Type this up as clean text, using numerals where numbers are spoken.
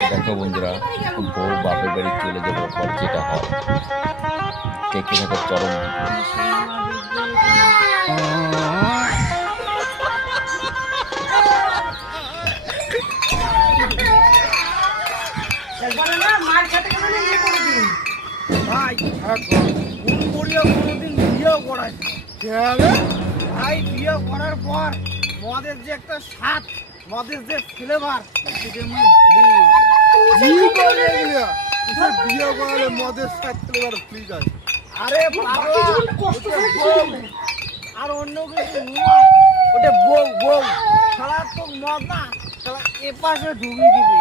দেখো বন্ধুরা, বউ বাপের বাড়ি চলে যাওয়ার পর যেটা হয়, দেখে থাকো চরম বিয়ে করার পর মদের যে একটা স্বাদ, মদের যে ফ্লেভার, বিয়ে করালে মদের স্বাদ ফ্লেভার ঠিক আছে। আরে আর অন্য কিছু নয়, ওটা বউ বউ সারা তো মদ না, সারা এপাশে ঢুকিয়ে দিবি।